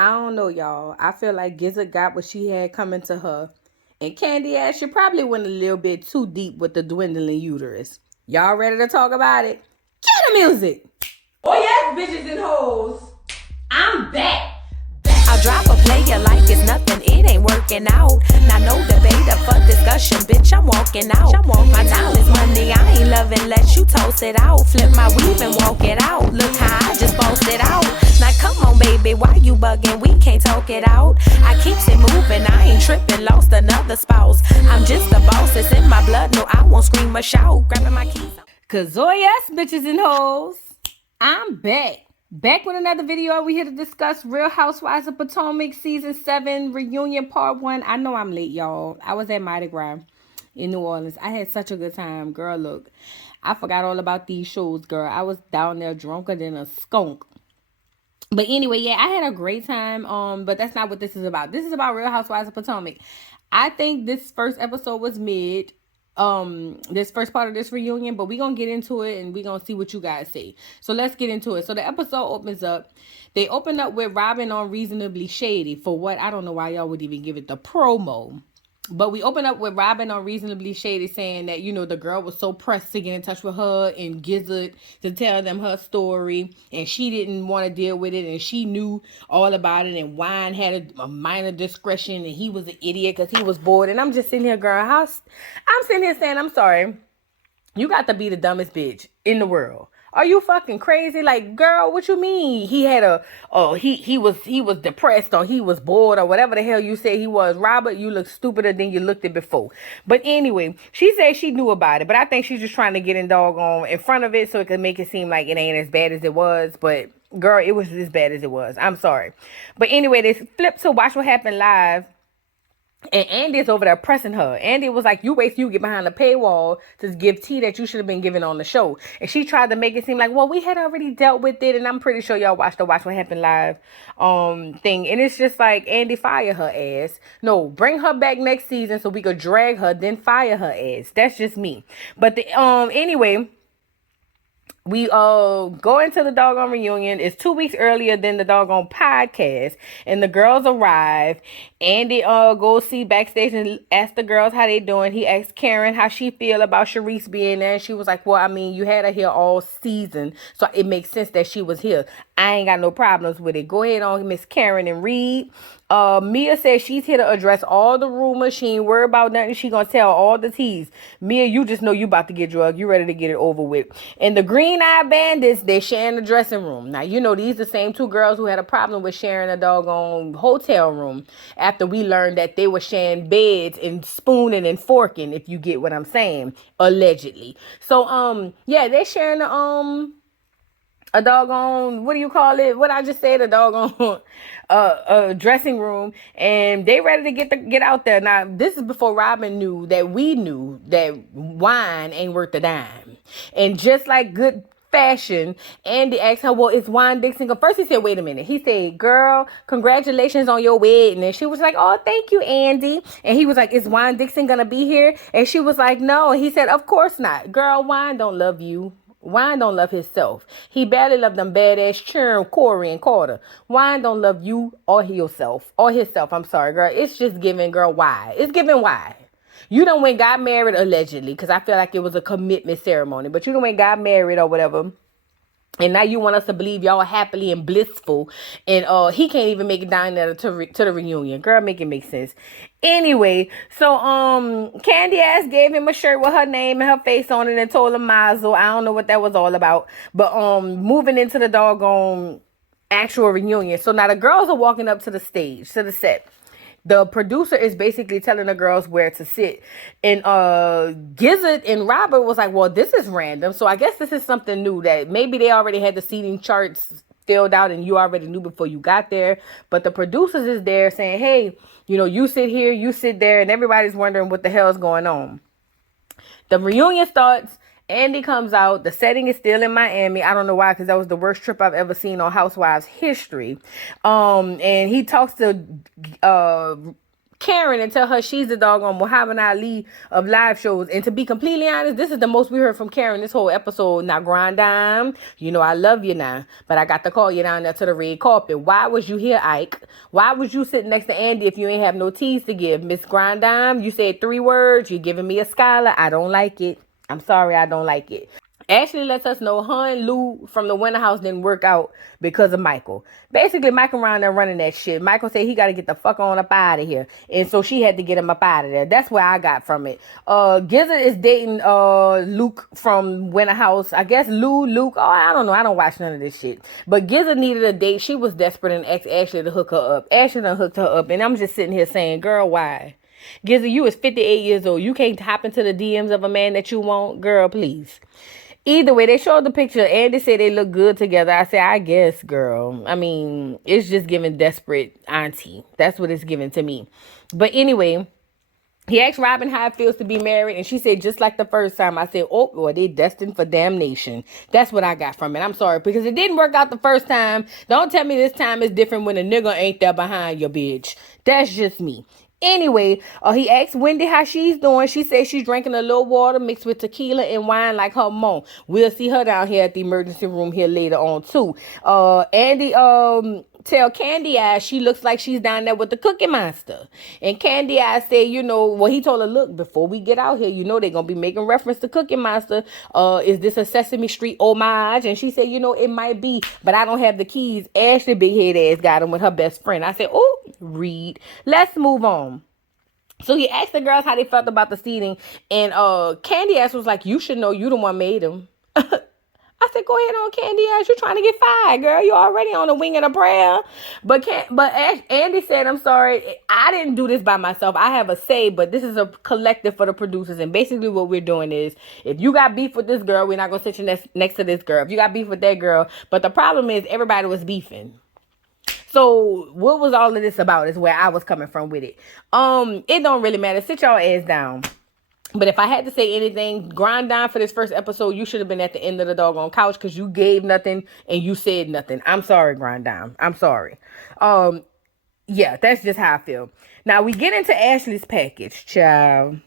I don't know, y'all. I feel like Gizzard got what she had coming to her. And Candy Ash, she probably went a little bit too deep with the dwindling uterus. Y'all ready to talk about it? Cue the music. Oh yes, bitches and hoes. I'm back. I drop a player like it's nothing, it ain't working out. Now no debate or fuck discussion, bitch, I'm walking out. My time is money, I ain't loving, let you toast it out. Flip my weave and walk it out. Look how I just bossed it out. Now come on, baby, why you bugging? We can't talk it out. I keeps it moving, I ain't tripping, lost another spouse. I'm just a boss, it's in my blood, no, I won't scream or shout. Grabbing my keys. Cause oh yes, bitches and hoes, I'm back. Back with another video. We here to discuss Real Housewives of Potomac Season 7 Reunion Part 1. I know I'm late, y'all. I was at Mardi Gras in New Orleans. I had such a good time. Girl, look. I forgot all about these shows, girl. I was down there drunker than a skunk. But anyway, yeah, I had a great time. But that's not what this is about. This is about Real Housewives of Potomac. I think this first episode was mid. This first part of this reunion, but we're gonna get into it and we're gonna see what you guys say. So let's get into it. So the episode opens up. They open up with Robin on Reasonably Shady. For what? I don't know why y'all would even give it the promo. But we open up with Robin on Reasonably Shady saying that, you know, the girl was so pressed to get in touch with her and Gizzard to tell them her story. And she didn't want to deal with it. And she knew all about it. And Wine had a minor discretion. And he was an idiot because he was bored. And I'm just sitting here, girl. I'm sitting here saying, I'm sorry. You got to be the dumbest bitch in the world. Are you fucking crazy? Like, girl, what you mean? He had he was depressed or he was bored or whatever the hell you say he was. Robert, you look stupider than you looked it before. But anyway, she said she knew about it, but I think she's just trying to get in doggone in front of it so it can make it seem like it ain't as bad as it was. But girl, it was as bad as it was. I'm sorry. But anyway, they flipped to Watch What Happened Live. And Andy's over there pressing her. Andy was like, you wait till you get behind the paywall to give tea that you should have been given on the show. And she tried to make it seem like, well, we had already dealt with it. And I'm pretty sure y'all watched the Watch What Happened Live thing. And it's just like, Andy, fire her ass. No, bring her back next season so we could drag her, then fire her ass. That's just me. But anyway, we go into the doggone reunion. It's 2 weeks earlier than the doggone podcast, and the girls arrive. Andy goes see backstage and ask the girls how they doing. He asked Karen how she feel about Sharice being there, and she was like, well, I mean, you had her here all season, so it makes sense that she was here. I ain't got no problems with it. Go ahead on, Miss Karen, and read. Mia says she's here to address all the rumors. She ain't worried about nothing. She gonna tell all the teas. Mia, you just know you about to get drugged. You ready to get it over with. And the Green Eye Bandits, they sharing the dressing room. Now, you know, these the same two girls who had a problem with sharing a doggone hotel room after we learned that they were sharing beds and spooning and forking, if you get what I'm saying, allegedly. So, yeah, they're sharing the, a doggone, what do you call it? What I just said, a doggone dressing room, and they ready to get out there. Now, this is before Robin knew that we knew that Wine ain't worth a dime. And just like good fashion, Andy asked her, well, it's Wine Dixon. First he said, wait a minute. He said, girl, congratulations on your wedding. And she was like, oh, thank you, Andy. And he was like, is Wine Dixon gonna be here? And she was like, no. And he said, of course not. Girl, Wine don't love you. Wine don't love himself. He barely love them badass churn Corey and Carter. Wine don't love you or himself. Or himself. I'm sorry, girl. It's just giving, girl, why? It's giving why. You done went got married allegedly, because I feel like it was a commitment ceremony. But you done went got married or whatever. And now you want us to believe y'all happily and blissful. And he can't even make it down there to the reunion. Girl, make it make sense. Anyway, so Candy Ass gave him a shirt with her name and her face on it and told him Mazel. I don't know what that was all about. But moving into the doggone actual reunion. So now the girls are walking up to the stage, to the set. The producer is basically telling the girls where to sit. And Gizzard and Robert was like, well, this is random. So I guess this is something new that maybe they already had the seating charts filled out and you already knew before you got there. But the producers is there saying, hey, you know, you sit here, you sit there. And everybody's wondering what the hell is going on. The reunion starts. Andy comes out. The setting is still in Miami. I don't know why, because that was the worst trip I've ever seen on Housewives history. And he talks to Karen and tell her she's the doggone Muhammad Ali of live shows. And to be completely honest, this is the most we heard from Karen this whole episode. Now, Grand Dame, you know I love you now, but I got to call you down there to the red carpet. Why was you here, Ike? Why was you sitting next to Andy if you ain't have no teas to give? Miss Grand Dame, you said 3 words. You're giving me a scholar. I don't like it. I'm sorry, I don't like it. Ashley lets us know her and Lou from the Winter House didn't work out because of Michael. Basically, Michael around there running that shit. Michael said he got to get the fuck on up out of here. And so she had to get him up out of there. That's where I got from it. Gizzard is dating Luke from Winter House. I guess Luke. Oh, I don't know. I don't watch none of this shit. But Gizzard needed a date. She was desperate and asked Ashley to hook her up. Ashley done hooked her up. And I'm just sitting here saying, girl, why? Gizzard, you is 58 years old. You can't hop into the DMs of a man that you want? Girl, please. Either way, they showed the picture. Andy said they look good together. I said, I guess, girl. I mean, it's just giving desperate auntie. That's what it's giving to me. But anyway, he asked Robin how it feels to be married. And she said, just like the first time. I said, oh, well, they destined for damnation. That's what I got from it. I'm sorry. Because it didn't work out the first time. Don't tell me this time is different when a nigga ain't there behind your bitch. That's just me. Anyway, he asked Wendy how she's doing. She said she's drinking a little water mixed with tequila and wine like her mom. We'll see her down here at the emergency room here later on too. Andy tell Candy Eyes she looks like she's down there with the Cookie Monster. And Candy Eyes said, you know, well, he told her, look, before we get out here, you know they're going to be making reference to Cookie Monster. Is this a Sesame Street homage? And she said, you know, it might be, but I don't have the keys. Ashley big head ass got him with her best friend. I said, oh, Reed, let's move on. So he asked the girls how they felt about the seating. And Candy Ass was like, you should know you the one made him. I said, go ahead on, Candy Ass. You're trying to get fired, girl. You're already on the wing of a prayer. But Andy said, I'm sorry. I didn't do this by myself. I have a say, but this is a collective for the producers. And basically what we're doing is, if you got beef with this girl, we're not going to sit you next to this girl. If you got beef with that girl. But the problem is everybody was beefing. So what was all of this about is where I was coming from with it. It don't really matter. Sit y'all ass down. But if I had to say anything, grind down for this first episode, you should have been at the end of the doggone couch because you gave nothing and you said nothing. I'm sorry, grind down. I'm sorry. Yeah, that's just how I feel. Now we get into Ashley's package, child.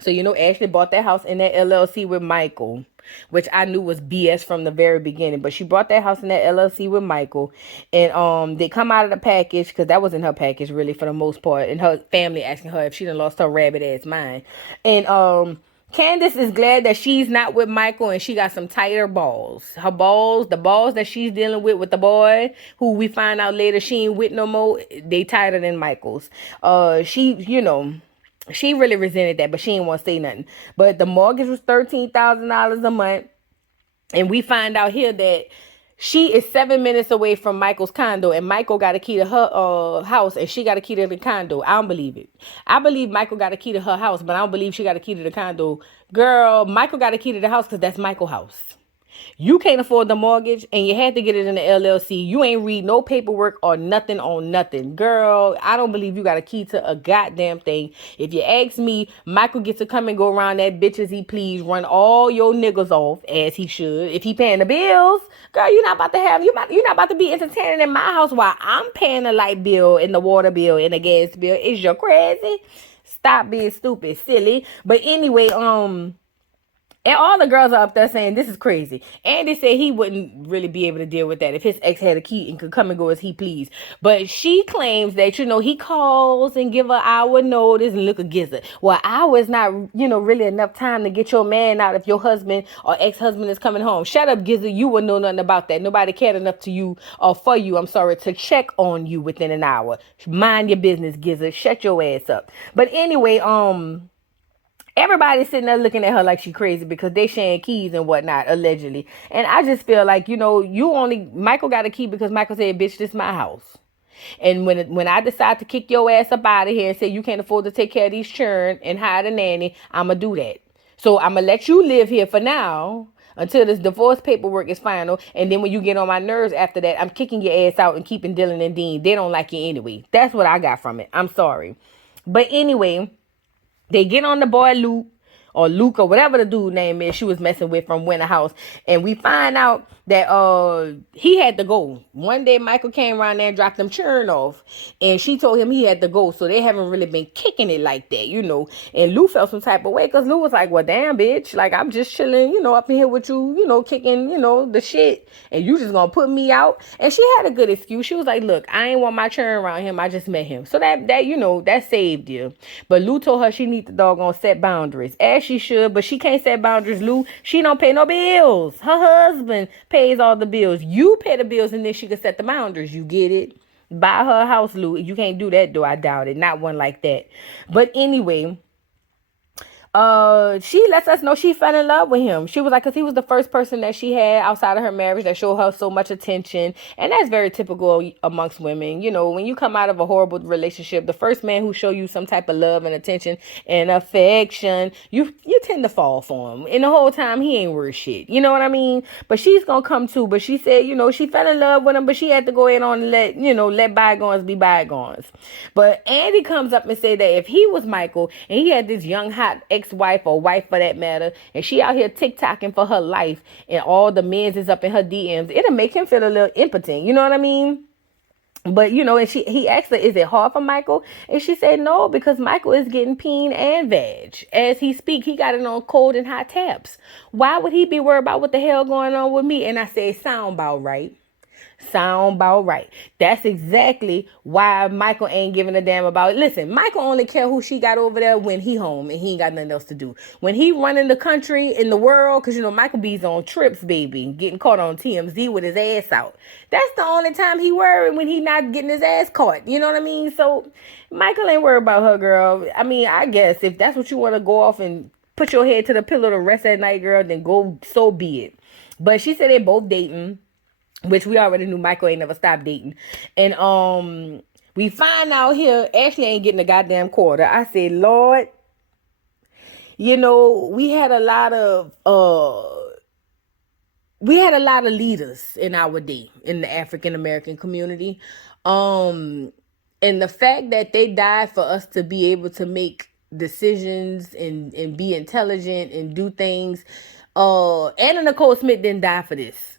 So, you know, Ashley bought that house in that LLC with Michael, which I knew was BS from the very beginning. But she bought that house in that LLC with Michael. And they come out of the package, because that was in her package, really, for the most part. And her family asking her if she done lost her rabbit-ass mind. And Candace is glad that she's not with Michael and she got some tighter balls. Her balls, the balls that she's dealing with the boy, who we find out later she ain't with no more, they tighter than Michael's. She, you know... She really resented that, but she didn't want to say nothing. But the mortgage was $13,000 a month. And we find out here that she is 7 minutes away from Michael's condo. And Michael got a key to her house. And she got a key to the condo. I don't believe it. I believe Michael got a key to her house. But I don't believe she got a key to the condo. Girl, Michael got a key to the house because that's Michael's house. You can't afford the mortgage and you had to get it in the LLC. You ain't read no paperwork or nothing on nothing. Girl, I don't believe you got a key to a goddamn thing. If you ask me, Michael gets to come and go around that bitch as he please, run all your niggas off as he should. If he paying the bills, girl, you're not about to be entertaining in my house while I'm paying the light bill and the water bill and the gas bill. Is you crazy? Stop being stupid, silly. But anyway, and all the girls are up there saying, this is crazy. Andy said he wouldn't really be able to deal with that if his ex had a key and could come and go as he pleased. But she claims that, you know, he calls and give an hour notice and look a gizzard. Well, hour is not, you know, really enough time to get your man out if your husband or ex-husband is coming home. Shut up, gizzard. You wouldn't know nothing about that. Nobody cared enough to you or for you, I'm sorry, to check on you within an hour. Mind your business, gizzard. Shut your ass up. But anyway, everybody's sitting there looking at her like she crazy because they sharing keys and whatnot, allegedly. And I just feel like, you know, Michael got a key because Michael said, bitch, this is my house. And when I decide to kick your ass up out of here and say you can't afford to take care of these children and hire a nanny, I'm going to do that. So I'm going to let you live here for now until this divorce paperwork is final. And then when you get on my nerves after that, I'm kicking your ass out and keeping Dylan and Dean. They don't like you anyway. That's what I got from it. I'm sorry. But anyway... They get on the boy Luke, or Luke or whatever the dude name is she was messing with from Winter House. And we find out that he had to go. One day Michael came around there and dropped them churn off, and she told him he had to go. So they haven't really been kicking it like that, you know. And Lou felt some type of way because Lou was like, well, damn, bitch, like I'm just chilling, you know, up in here with you, you know, kicking, you know, the shit, and you just gonna put me out. And she had a good excuse. She was like, look, I ain't want my churn around him, I just met him. So that you know, that saved you. But Lou told her she need to doggone set boundaries, as she should, but she can't set boundaries, Lou. She don't pay no bills. Her husband pays all the bills. You pay the bills, and then she can set the boundaries. You get it? Buy her a house, Lou. You can't do that, though. I doubt it. Not one like that. But anyway, she lets us know she fell in love with him. She was like, because he was the first person that she had outside of her marriage that showed her so much attention. And that's very typical amongst women. You know, when you come out of a horrible relationship, the first man who show you some type of love and attention and affection, you tend to fall for him. And the whole time he ain't worth shit. You know what I mean? But she's gonna come too. But she said, you know, she fell in love with him, but she had to go ahead on and let bygones be bygones. But Andy comes up and say that if he was Michael and he had this young hot ex-wife or wife for that matter, and she out here TikToking for her life, and all the men's is up in her DMs, it'll make him feel a little impotent. You know what I mean? But you know, and he asked her, is it hard for Michael? And she said no, because Michael is getting peen and vag as he speak. He got it on cold and hot taps. Why would he be worried about what the hell going on with me? And I said, sound about right. Sound about right. That's exactly why Michael ain't giving a damn about it. Listen, Michael only care who she got over there when he home and he ain't got nothing else to do. When he running the country in the world, because you know Michael B's on trips, baby, getting caught on TMZ with his ass out. That's the only time he worried, when he not getting his ass caught. You know what I mean? So Michael ain't worried about her, girl. I mean, I guess if that's what you want to go off and put your head to the pillow the rest of the night, girl, then go, so be it. But she said they both dating, which we already knew Michael ain't never stopped dating. And we find out here Ashley ain't getting a goddamn quarter. I said, Lord, you know, we had a lot of leaders in our day in the African American community. And the fact that they died for us to be able to make decisions and be intelligent and do things. Anna Nicole Smith didn't die for this.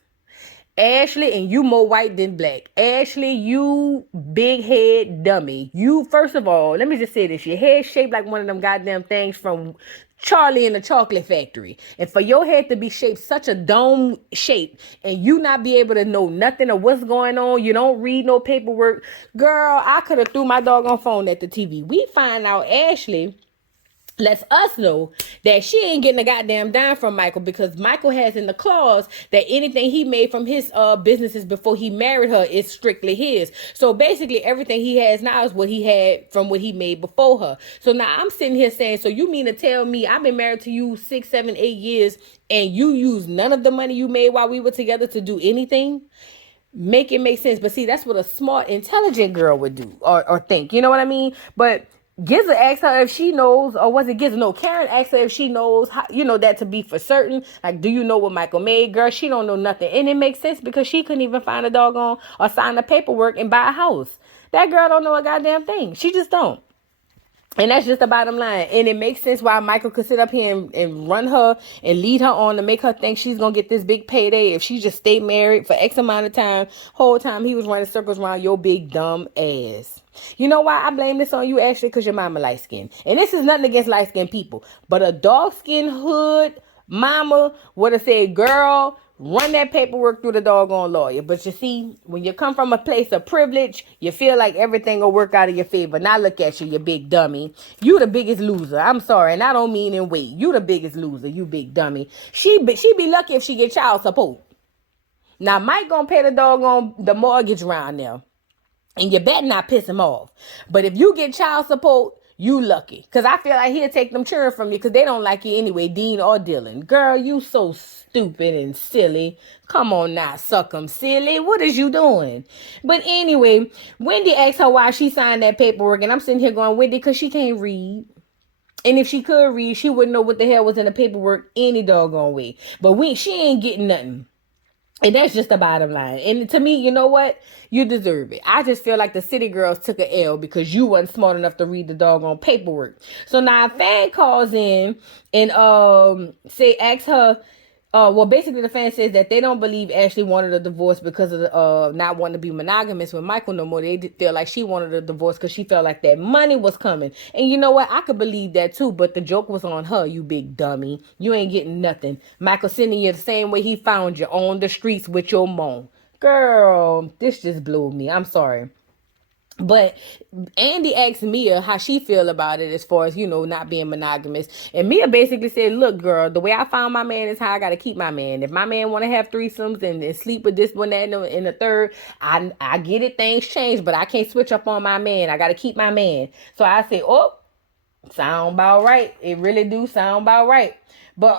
Ashley, and you more white than black. Ashley, you big head dummy. You, first of all, let me just say this. Your head shaped like one of them goddamn things from Charlie and the Chocolate Factory. And for your head to be shaped such a dome shape and you not be able to know nothing of what's going on, you don't read no paperwork. Girl, I could have threw my doggone phone at the TV. We find out Ashley lets us know that she ain't getting a goddamn dime from Michael, because Michael has in the clause that anything he made from his businesses before he married her is strictly his. So basically everything he has now is what he had from what he made before her. So now I'm sitting here saying, so you mean to tell me I've been married to you 6, 7, 8 years and you used none of the money you made while we were together to do anything? Make it make sense. But see, that's what a smart, intelligent girl would do or think. You know what I mean? But Giza asked her if she knows, or was it Giza? No, Karen asked her if she knows, how, you know, that to be for certain. Like, do you know what Michael made? Girl, she don't know nothing. And it makes sense because she couldn't even find a doggone or sign the paperwork and buy a house. That girl don't know a goddamn thing. She just don't. And that's just the bottom line. And it makes sense why Michael could sit up here and run her and lead her on to make her think she's going to get this big payday if she just stay married for X amount of time. Whole time he was running circles around your big dumb ass. You know why I blame this on you, Ashley? Because your mama light skinned. And this is nothing against light skinned people. But a dark skinned hood mama would have said, girl, run that paperwork through the doggone lawyer. But you see, when you come from a place of privilege, you feel like everything will work out in your favor. Now look at you, you big dummy. You the biggest loser. I'm sorry, and I don't mean in weight. You the biggest loser, you big dummy. She be lucky if she get child support. Now Mike gonna pay the mortgage round now. And you better not piss him off. But if you get child support, you lucky. Because I feel like he'll take them children from you because they don't like you anyway, Dean or Dylan. Girl, you so stupid and silly. Come on now, suck 'em, silly. What is you doing? But anyway, Wendy asked her why she signed that paperwork. And I'm sitting here going, Wendy, because she can't read. And if she could read, she wouldn't know what the hell was in the paperwork any doggone way. But she ain't getting nothing. And that's just the bottom line. And to me, you know what? You deserve it. I just feel like the city girls took a L because you wasn't smart enough to read the doggone paperwork. So now a fan calls in and asks her, well, basically the fan says that they don't believe Ashley wanted a divorce because of the, not wanting to be monogamous with Michael no more. They feel like she wanted a divorce because she felt like that money was coming. And you know what? I could believe that too, but the joke was on her, you big dummy. You ain't getting nothing. Michael sending you the same way he found you, on the streets with your mom. Girl, this just blew me. I'm sorry. But Andy asked Mia how she feel about it as far as, not being monogamous. And Mia basically said, look, girl, the way I found my man is how I got to keep my man. If my man want to have threesomes and sleep with this one, that, and the third, I get it, things change, but I can't switch up on my man. I got to keep my man. So I said, oh, sound about right. It really do sound about right. But,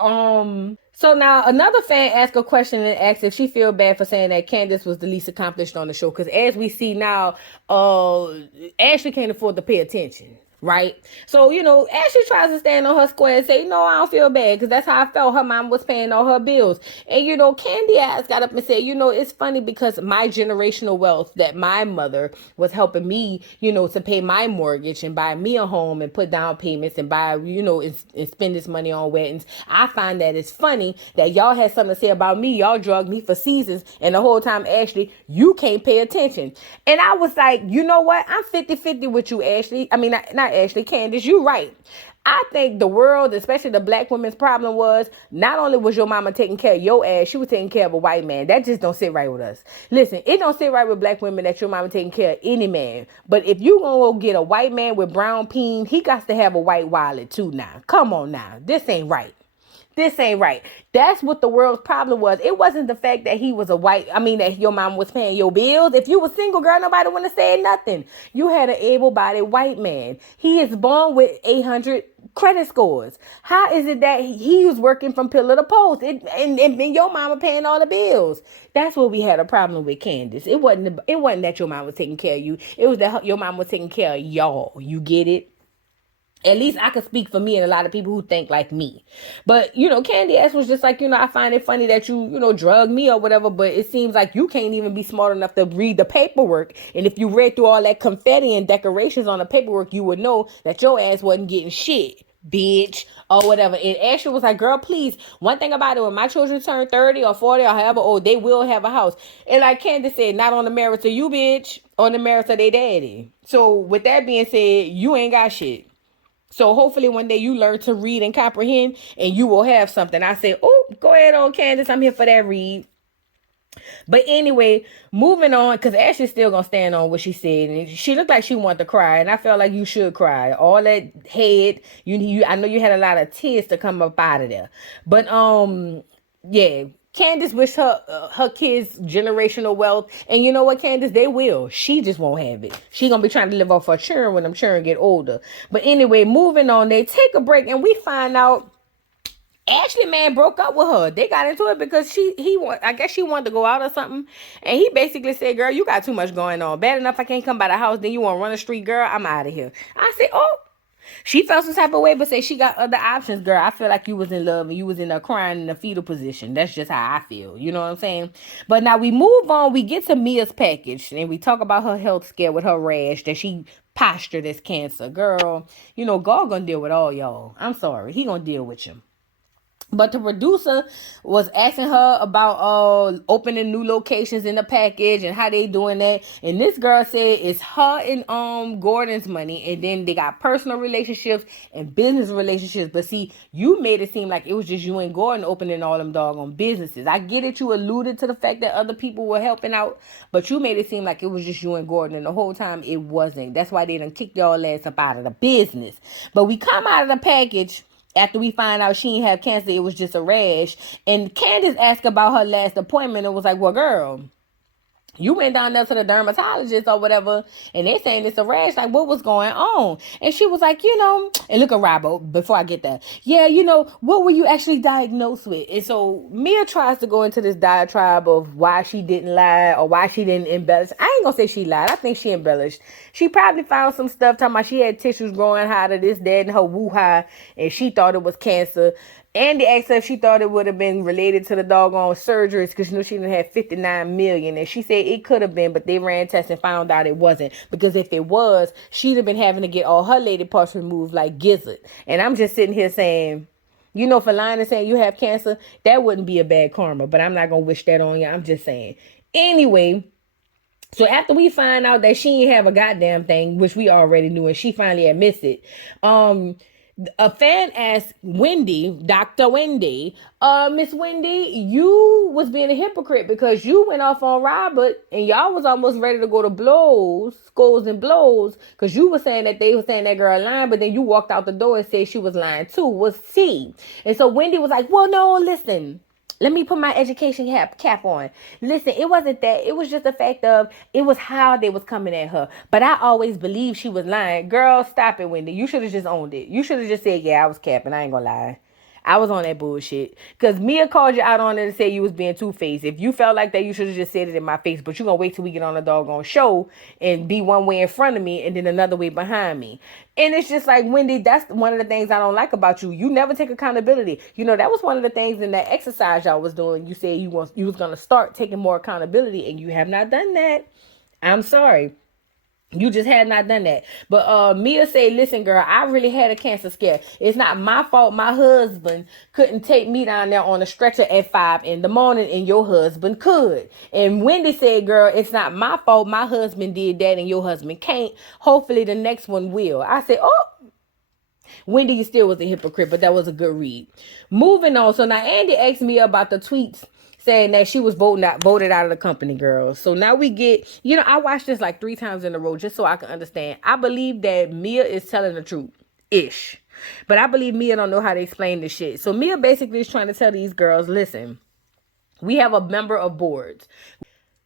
so now another fan asked a question and asked if she feel bad for saying that Candace was the least accomplished on the show. Because as we see now, Ashley can't afford to pay attention. Right? So, Ashley tries to stand on her square and say, no, I don't feel bad because that's how I felt. Her mom was paying all her bills. And, Candy ass got up and said, it's funny because my generational wealth that my mother was helping me, to pay my mortgage and buy me a home and put down payments and buy, and spend this money on weddings. I find that it's funny that y'all had something to say about me. Y'all drugged me for seasons. And the whole time, Ashley, you can't pay attention. And I was like, you know what? I'm 50-50 with you, Ashley. I mean, not Ashley, Candace, you right. I think the world, especially the black women's problem was not only was your mama taking care of your ass, she was taking care of a white man. That just don't sit right with us. Listen, it don't sit right with black women that your mama taking care of any man. But if you gonna go get a white man with brown peen, he got to have a white wallet too now. Come on now. This ain't right. This ain't right. That's what the world's problem was. It wasn't the fact that he was that your mom was paying your bills. If you were single, girl, nobody would have said nothing. You had an able-bodied white man. He is born with 800 credit scores. How is it that he was working from pillar to post and your mama paying all the bills? That's what we had a problem with, Candace. It wasn't that your mom was taking care of you. It was that your mom was taking care of y'all. You get it? At least I could speak for me and a lot of people who think like me. But, Candy Ass was just like, I find it funny that you, drug me or whatever, but it seems like you can't even be smart enough to read the paperwork. And if you read through all that confetti and decorations on the paperwork, you would know that your ass wasn't getting shit, bitch, or whatever. And Ashley was like, girl, please, one thing about it, when my children turn 30 or 40 or however old, they will have a house. And like Candace said, not on the merits of you, bitch, on the merits of their daddy. So with that being said, you ain't got shit. So hopefully one day you learn to read and comprehend and you will have something. I say, oh, go ahead on, Candace. I'm here for that read. But anyway, moving on, because Ashley's still going to stand on what she said. And she looked like she wanted to cry. And I felt like you should cry. All that head, I know you had a lot of tears to come up out of there. But, yeah. Candace wished her kids generational wealth. And you know what, Candace? They will. She just won't have it. She going to be trying to live off her children when them children get older. But anyway, moving on. They take a break and we find out Ashley, man, broke up with her. They got into it because I guess she wanted to go out or something. And he basically said, girl, you got too much going on. Bad enough I can't come by the house. Then you want to run the street, girl. I'm out of here. I said, oh. She felt some type of way, but say she got other options, girl. I feel like you was in love and you was in a crying in a fetal position. That's just how I feel. You know what I'm saying? But now we move on. We get to Mia's package and we talk about her health scare with her rash that she postured as cancer. Girl, God gonna deal with all y'all. I'm sorry. He gonna deal with you. But the producer was asking her about opening new locations in the package and how they doing that. And this girl said it's her and Gordon's money. And then they got personal relationships and business relationships. But see, you made it seem like it was just you and Gordon opening all them doggone businesses. I get it. You alluded to the fact that other people were helping out. But you made it seem like it was just you and Gordon. And the whole time it wasn't. That's why they done kicked y'all ass up out of the business. But we come out of the package. After we find out she didn't have cancer, it was just a rash. And Candace asked about her last appointment and was like, well, girl, you went down there to the dermatologist or whatever, and they saying it's a rash. Like, what was going on? And she was like, and look at Robbo, before I get that. Yeah, what were you actually diagnosed with? And so Mia tries to go into this diatribe of why she didn't lie or why she didn't embellish. I ain't gonna say she lied. I think she embellished. She probably found some stuff talking about she had tissues growing out of this, that, and her woo-ha, and she thought it was cancer. Andy asked her if she thought it would have been related to the doggone surgeries because she didn't have 59 million, and she said it could have been, but they ran tests and found out it wasn't, because if it was, she'd have been having to get all her lady parts removed like Gizzard. And I'm just sitting here saying, for lying and saying you have cancer, that wouldn't be a bad karma, but I'm not gonna wish that on you. I'm just saying. Anyway, so after we find out that she ain't have a goddamn thing, which we already knew, and she finally admits it, a fan asked Wendy, Dr. Wendy, Miss Wendy, you was being a hypocrite because you went off on Robert and y'all was almost ready to go to blows, scolds and blows, because you were saying that they were saying that girl lying, but then you walked out the door and said she was lying too. Was she? And so Wendy was like, well, no, listen. Let me put my education cap on. Listen, it wasn't that. It was just the fact of, it was how they was coming at her. But I always believed she was lying. Girl, stop it, Wendy. You should have just owned it. You should have just said, yeah, I was capping. I ain't gonna lie. I was on that bullshit. Because Mia called you out on it and said you was being two-faced. If you felt like that, you should have just said it in my face. But you going to wait till we get on the doggone show and be one way in front of me and then another way behind me. And it's just like, Wendy, that's one of the things I don't like about you. You never take accountability. That was one of the things in that exercise y'all was doing. You said you was going to start taking more accountability, and you have not done that. I'm sorry. You just had not done that. But Mia said, listen, girl, I really had a cancer scare. It's not my fault my husband couldn't take me down there on a stretcher at 5 in the morning, and your husband could. And Wendy said, girl, it's not my fault my husband did that and your husband can't. Hopefully the next one will. I said, oh, Wendy, you still was a hypocrite, but that was a good read. Moving on. So now Andy asked me about the tweets saying that she was voted out of the company, girls. So now we get, I watched this like 3 times in a row just so I can understand. I believe that Mia is telling the truth, ish. But I believe Mia don't know how to explain this shit. So Mia basically is trying to tell these girls, listen, we have a member of boards.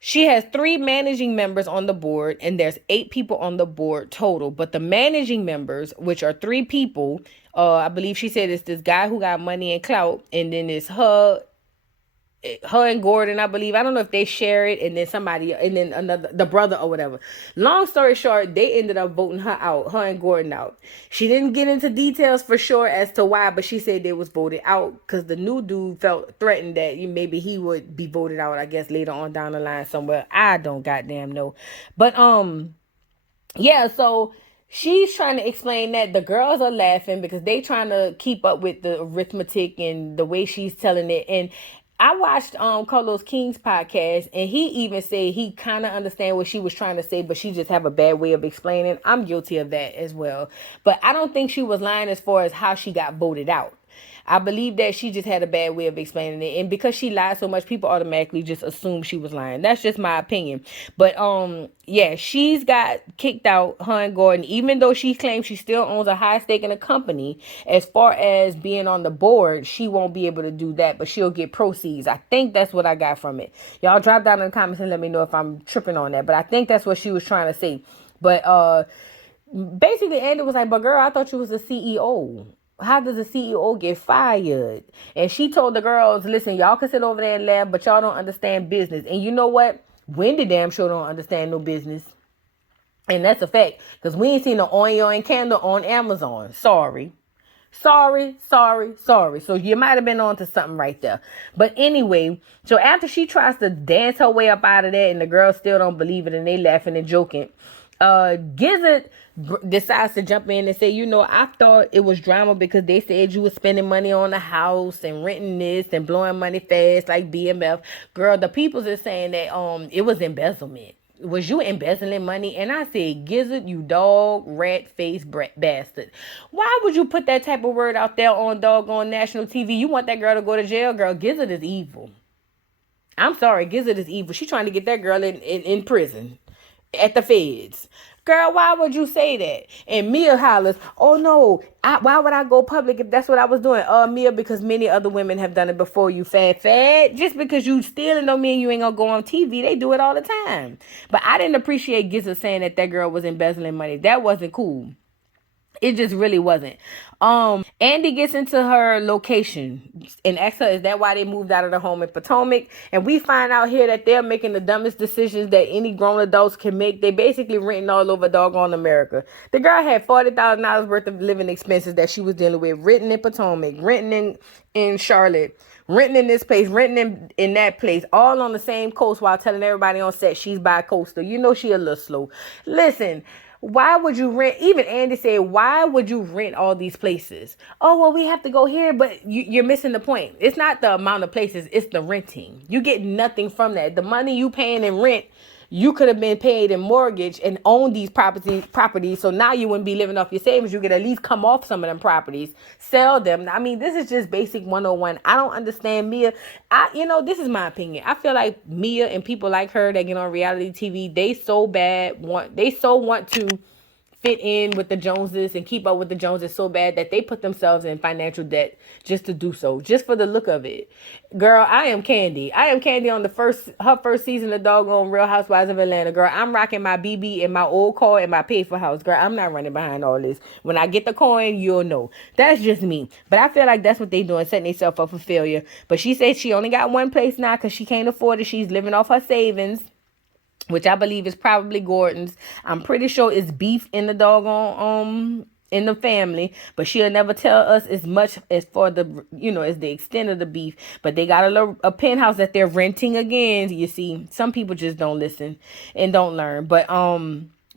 She has 3 managing members on the board, and there's 8 people on the board total. But the managing members, which are 3 people, I believe she said it's this guy who got money and clout, and then it's her and Gordon, I believe. I don't know if they share it, and then somebody, and then another, the brother or whatever. Long story short, they ended up voting her and Gordon out. She didn't get into details for sure as to why, but she said they was voted out because the new dude felt threatened that maybe he would be voted out, I guess, later on down the line somewhere. I don't goddamn know. But, yeah, so she's trying to explain that the girls are laughing because they trying to keep up with the arithmetic and the way she's telling it. And I watched Carlos King's podcast, and he even said he kind of understand what she was trying to say, but she just have a bad way of explaining. I'm guilty of that as well. But I don't think she was lying as far as how she got voted out. I believe that she just had a bad way of explaining it. And because she lied so much, people automatically just assume she was lying. That's just my opinion. But yeah, she's got kicked out, her and Gordon, even though she claims she still owns a high stake in the company. As far as being on the board, she won't be able to do that, but she'll get proceeds. I think that's what I got from it. Y'all drop down in the comments and let me know if I'm tripping on that. But I think that's what she was trying to say. But basically, Andy was like, but girl, I thought you was a CEO. How does a CEO get fired? And she told the girls, listen, y'all can sit over there and laugh, but y'all don't understand business. And you know what? Wendy damn sure don't understand no business. And that's a fact. Because we ain't seen no oil and candle on Amazon. Sorry. So you might have been on to something right there. But anyway, so after she tries to dance her way up out of that and the girls still don't believe it and they laughing and joking, Gizzard decides to jump in and say, I thought it was drama because they said you were spending money on the house and renting this and blowing money fast like BMF. Girl, the peoples is saying that it was embezzlement. Was you embezzling money? And I said, Gizzard, you dog, rat-faced bastard. Why would you put that type of word out there on doggone national TV? You want that girl to go to jail? Girl, Gizzard is evil. I'm sorry, Gizzard is evil. She's trying to get that girl in prison at the feds. Girl, why would you say that? And Mia hollers, oh no, why would I go public if that's what I was doing? Mia, because many other women have done it before you, fad. Just because you stealing don't mean you ain't gonna go on TV. They do it all the time. But I didn't appreciate Gizzard saying that girl was embezzling money. That wasn't cool. It just really wasn't. Andy gets into her location and asks her, is that why they moved out of the home in Potomac? And we find out here that they're making the dumbest decisions that any grown adults can make. They basically renting all over doggone America. The girl had $40,000 worth of living expenses that she was dealing with, renting in Potomac, renting in Charlotte, renting in this place, renting in that place, all on the same coast while telling everybody on set she's bi-coastal. You know she a little slow. Listen, why would you rent? Even Andy said, why would you rent all these places? Oh, well, we have to go here, but you're missing the point. It's not the amount of places, it's the renting. You get nothing from that. The money you paying in rent, you could have been paid in mortgage and own these properties. So now you wouldn't be living off your savings. You could at least come off some of them properties, sell them. I mean, this is just basic 101. I don't understand Mia. This is my opinion. I feel like Mia and people like her that get on reality TV, they so want to fit in with the Joneses and keep up with the Joneses so bad that they put themselves in financial debt just to do so, just for the look of it. Girl, I am Candy. I am Candy on her first season of doggone Real Housewives of Atlanta. Girl, I'm rocking my BB and my old car and my pay for house. Girl, I'm not running behind all this. When I get the coin, you'll know. That's just me. But I feel like that's what they doing, setting themselves up for failure. But she said she only got one place now because she can't afford it. She's living off her savings, which I believe is probably Gordon's. I'm pretty sure it's beef in the doggone in the family, but she'll never tell us as much as for the as the extent of the beef. But they got a penthouse that they're renting again. You see, some people just don't listen and don't learn. But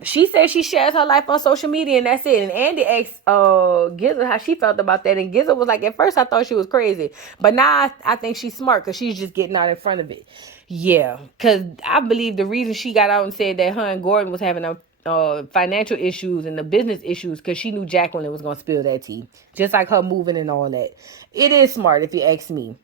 she said she shares her life on social media and that's it. And Andy asked Gizzard how she felt about that. And Gizzard was like, at first I thought she was crazy. But now I think she's smart because she's just getting out in front of it. Yeah, because I believe the reason she got out and said that her and Gordon was having a financial issues and the business issues because she knew Jacqueline was going to spill that tea. Just like her moving and all that. It is smart if you ask me.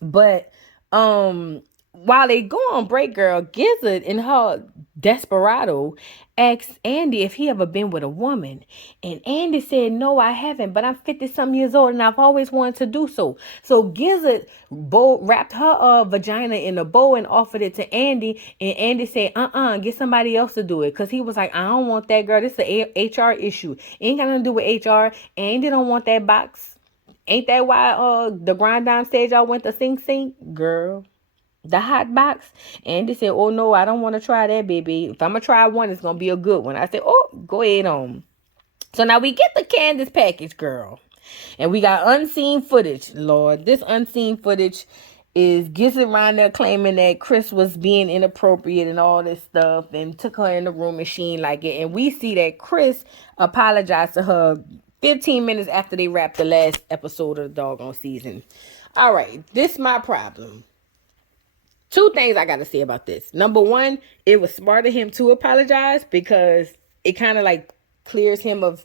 But while they go on break, girl, Gizzard in her desperado asked Andy if he ever been with a woman. And Andy said, no, I haven't, but I'm 50-some years old and I've always wanted to do so. So Gizzard wrapped her vagina in a bow and offered it to Andy. And Andy said, get somebody else to do it. Because he was like, I don't want that, girl. This is a HR issue. Ain't got nothing to do with HR. Andy don't want that box. Ain't that why the grind down stage y'all went to Sing Sing? Girl. The hot box. And they said, oh no, I don't want to try that, baby. If I'm gonna try one, it's gonna be a good one. I said, oh, go ahead on. So now we get the Candace package, girl. And we got unseen footage. Lord, this unseen footage is Gizzard around there claiming that Chris was being inappropriate and all this stuff and took her in the room and she ain't like it. And we see that Chris apologized to her 15 minutes after they wrapped the last episode of the doggone season. All right, this is my problem. Two things I got to say about this. Number one, it was smart of him to apologize because it kind of like clears him of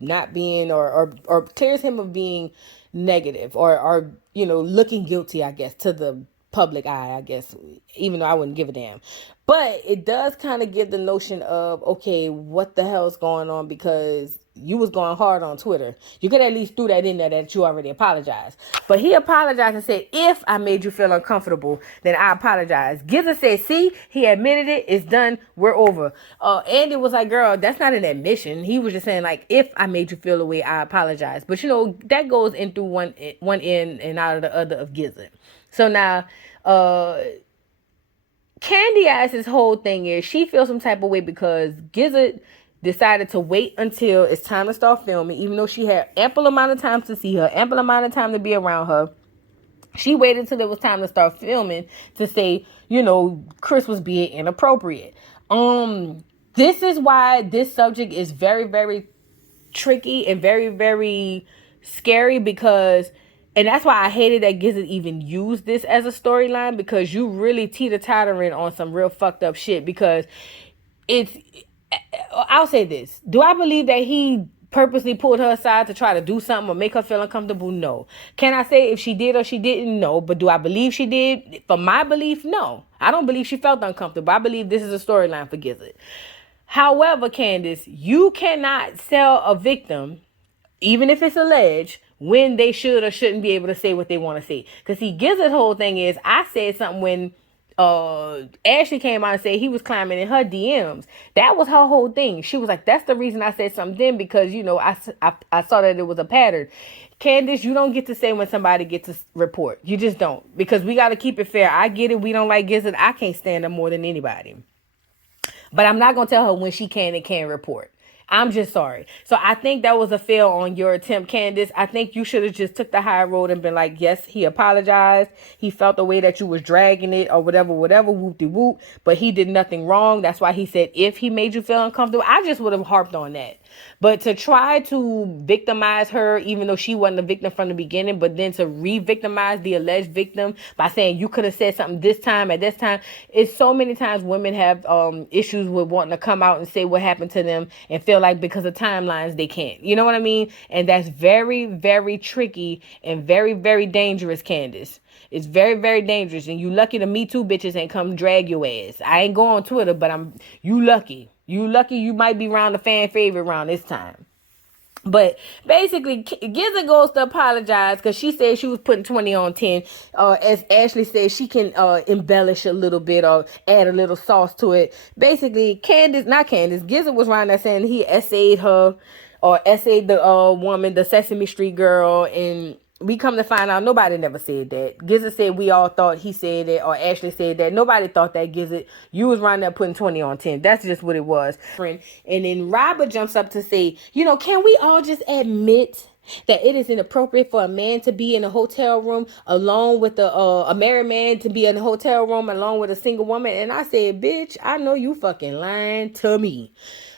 not being or clears him of being negative or looking guilty, I guess, to the public eye, I guess, even though I wouldn't give a damn. But it does kind of give the notion of, okay, what the hell's going on, because you was going hard on Twitter. You could at least threw that in there that you already apologized. But he apologized and said, if I made you feel uncomfortable, then I apologize. Gizzard said, see, he admitted it. It's done. We're over. Andy was like, girl, that's not an admission. He was just saying, like, if I made you feel a way, I apologize. But, that goes in through one end and out of the other of Gizzard. So now, Candy Ass's whole thing is she feels some type of way because Gizzard decided to wait until it's time to start filming, even though she had ample amount of time to see her, ample amount of time to be around her. She waited until it was time to start filming to say, Chris was being inappropriate. This is why this subject is very, very tricky and very, very scary and that's why I hated that Gizzard even used this as a storyline, because you really teeter-tottering on some real fucked up shit, because I'll say this. Do I believe that he purposely pulled her aside to try to do something or make her feel uncomfortable? No. Can I say if she did or she didn't? No. But do I believe she did? For my belief, no. I don't believe she felt uncomfortable. I believe this is a storyline for Gizzard. However, Candace, you cannot sell a victim, even if it's alleged, when they should or shouldn't be able to say what they want to say. Because see, Gizzard's whole thing is, I said something when Ashley came out and said he was climbing in her DMs. That was her whole thing. She was like, that's the reason I said something then, because, you know, I saw that it was a pattern. Candace, you don't get to say when somebody gets a report. You just don't. Because we got to keep it fair. I get it. We don't like Gizzard. I can't stand her more than anybody. But I'm not going to tell her when she can and can't report. I'm just sorry. So I think that was a fail on your attempt, Candace. I think you should have just took the high road and been like, yes, he apologized. He felt the way that you was dragging it or whatever, whoop-de-whoop. But he did nothing wrong. That's why he said if he made you feel uncomfortable. I just would have harped on that. But to try to victimize her, even though she wasn't a victim from the beginning, but then to re-victimize the alleged victim by saying you could have said something this time at this time. It's so many times women have issues with wanting to come out and say what happened to them and feel like because of timelines they can't. You know what I mean? And that's very, very tricky and very, very dangerous, Candace. It's very, very dangerous. And you lucky the Me Too bitches ain't come drag your ass. I ain't go on Twitter, but you lucky. You lucky you might be around the fan favorite round this time. But basically, Gizzard goes to apologize because she said she was putting 20 on 10. As Ashley said, she can embellish a little bit or add a little sauce to it. Basically, Gizzard was around there saying he essayed her or essayed the woman, the Sesame Street girl, and we come to find out nobody never said that. Gizzard said we all thought he said that, or Ashley said that. Nobody thought that, Gizzard. You was around there putting 20 on 10. That's just what it was. And then Robert jumps up to say, you know, can we all just admit that it is inappropriate for a man to be in a hotel room alone with a married man to be in a hotel room alone with a single woman? And I said, bitch, I know you fucking lying to me.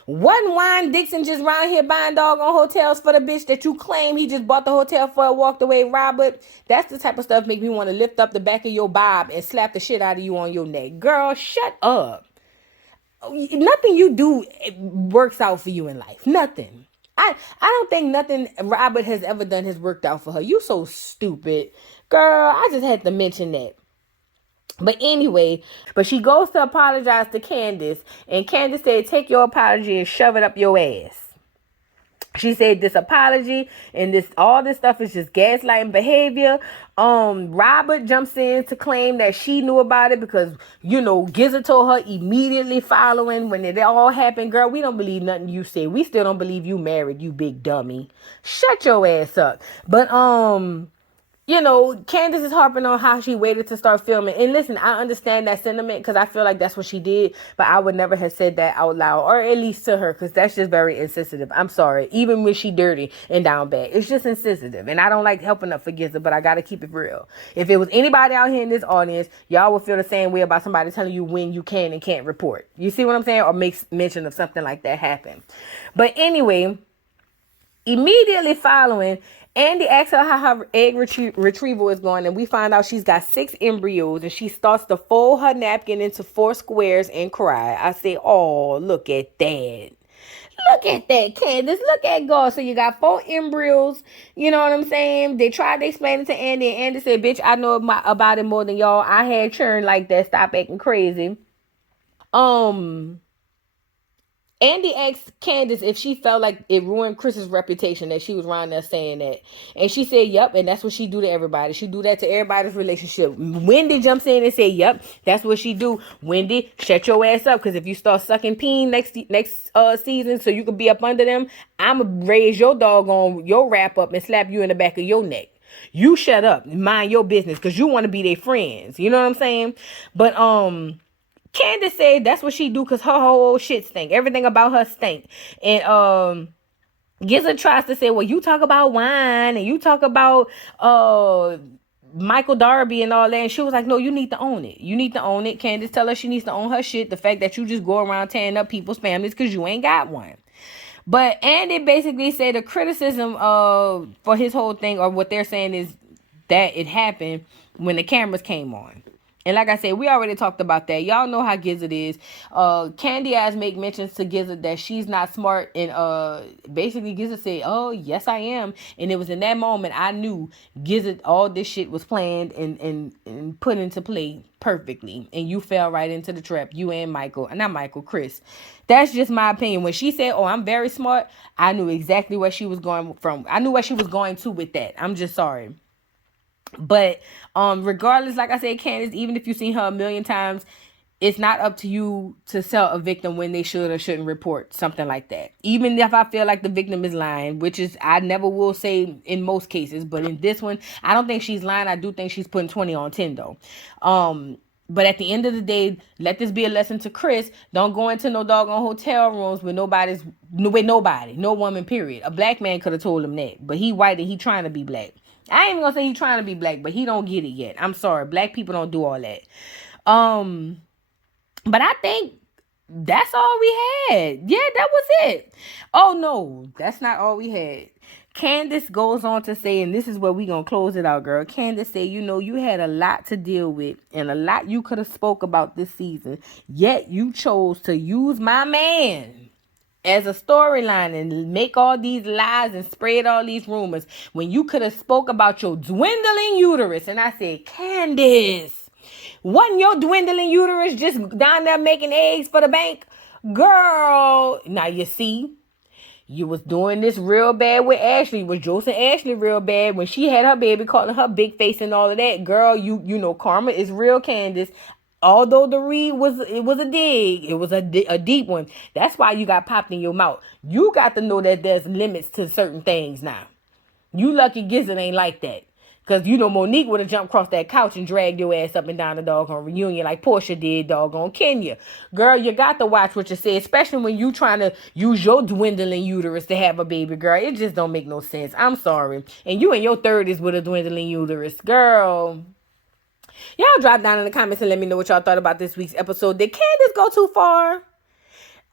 Wasn't Wine Dixon just around here buying doggone hotels for the bitch that you claim he just bought the hotel for and walked away, Robert? That's the type of stuff make me want to lift up the back of your bob and slap the shit out of you on your neck. Girl, shut up. Nothing you do works out for you in life. Nothing. I don't think nothing Robert has ever done has worked out for her. You so stupid. Girl, I just had to mention that. But anyway, but she goes to apologize to Candace, and Candace said, take your apology and shove it up your ass. She said this apology and all this stuff is just gaslighting behavior. Robert jumps in to claim that she knew about it because, you know, Gizzard told her immediately following when it all happened. Girl, we don't believe nothing you say. We still don't believe you married, you big dummy. Shut your ass up. But, you know, Candace is harping on how she waited to start filming. And listen, I understand that sentiment because I feel like that's what she did. But I would never have said that out loud, or at least to her, because that's just very insensitive. I'm sorry. Even when she dirty and down bad, it's just insensitive. And I don't like helping up for Gizzard, but I got to keep it real. If it was anybody out here in this audience, y'all would feel the same way about somebody telling you when you can and can't report. You see what I'm saying? Or makes mention of something like that happen. But anyway, immediately following, Andy asks her how her egg retrieval is going, and we find out she's got 6 embryos, and she starts to fold her napkin into 4 squares and cry. I say, oh, look at that. Look at that, Candace. Look at God. So you got 4 embryos. You know what I'm saying? They tried to explain it to Andy, and Andy said, bitch, I know about it more than y'all. I had churn like that. Stop acting crazy. Andy asked Candace if she felt like it ruined Chris's reputation that she was around there saying that. And she said, yep, and that's what she do to everybody. She do that to everybody's relationship. Wendy jumps in and say, yep, that's what she do. Wendy, shut your ass up, because if you start sucking peen next season so you can be up under them, I'm going to raise your dog on your wrap up and slap you in the back of your neck. You shut up and mind your business because you want to be their friends. You know what I'm saying? But, Candace said that's what she do because her whole shit stink. Everything about her stink. And Gizzard tries to say, well, you talk about wine and you talk about Michael Darby and all that. And she was like, no, you need to own it. You need to own it. Candace tell her she needs to own her shit. The fact that you just go around tearing up people's families because you ain't got one. But Andy basically said the criticism for his whole thing, or what they're saying, is that it happened when the cameras came on. And like I said, we already talked about that. Y'all know how Gizzard is. Candy Eyes make mentions to Gizzard that she's not smart. And basically Gizzard said, oh, yes, I am. And it was in that moment I knew Gizzard, all this shit was planned and put into play perfectly. And you fell right into the trap. You and Michael. And not Michael, Chris. That's just my opinion. When she said, oh, I'm very smart, I knew exactly where she was going from. I knew where she was going to with that. I'm just sorry. But regardless, like I said, Candace, even if you've seen her a million times, it's not up to you to sell a victim when they should or shouldn't report something like that. Even if I feel like the victim is lying, which is I never will say in most cases, but in this one, I don't think she's lying. I do think she's putting 20 on 10 though. But at the end of the day, let this be a lesson to Chris. Don't go into no doggone hotel rooms with no woman, period. A black man could have told him that, but he white and he trying to be black. I ain't even gonna say he trying to be black, but he don't get it yet. I'm sorry, black people don't do all that. But I think that's all we had. Yeah, that was it. Oh no, that's not all we had. Candace goes on to say, and this is where we gonna close it out, girl. Candace said, you had a lot to deal with and a lot you could have spoke about this season, yet you chose to use my man as a storyline and make all these lies and spread all these rumors when you could have spoke about your dwindling uterus. And I said, Candace, wasn't your dwindling uterus just down there making eggs for the bank? Girl, now you see, you was doing this real bad with Ashley. Was Joseph Ashley real bad when she had her baby, calling her big face and all of that? Girl, you know karma is real, Candace. Although the read was a dig, it was a deep one. That's why you got popped in your mouth. You got to know that there's limits to certain things now. You lucky Gizzard ain't like that. Because, Monique would have jumped across that couch and dragged your ass up and down the doggone reunion like Portia did doggone Kenya. Girl, you got to watch what you say, especially when you trying to use your dwindling uterus to have a baby, girl. It just don't make no sense. I'm sorry. And you in your 30s with a dwindling uterus. Girl, y'all drop down in the comments and let me know what y'all thought about this week's episode. Did Candace go too far?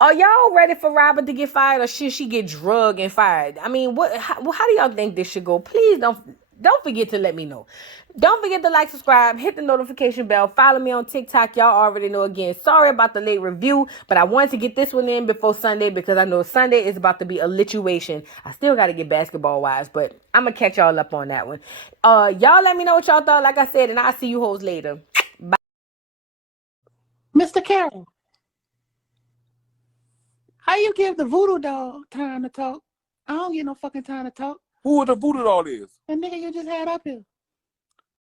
Are y'all ready for Robert to get fired, or should she get drugged and fired? I mean, how do y'all think this should go? Please don't forget to let me know. Don't forget to like, subscribe, hit the notification bell, follow me on TikTok. Y'all already know. Again, sorry about the late review, but I wanted to get this one in before Sunday because I know Sunday is about to be a lituation. I still got to get basketball wise, but I'm going to catch y'all up on that one. Y'all let me know what y'all thought, like I said, and I'll see you hoes later. Bye. Mr. Carroll, how you give the voodoo dog time to talk? I don't get no fucking time to talk. Who the voodoo doll is? The nigga you just had up here.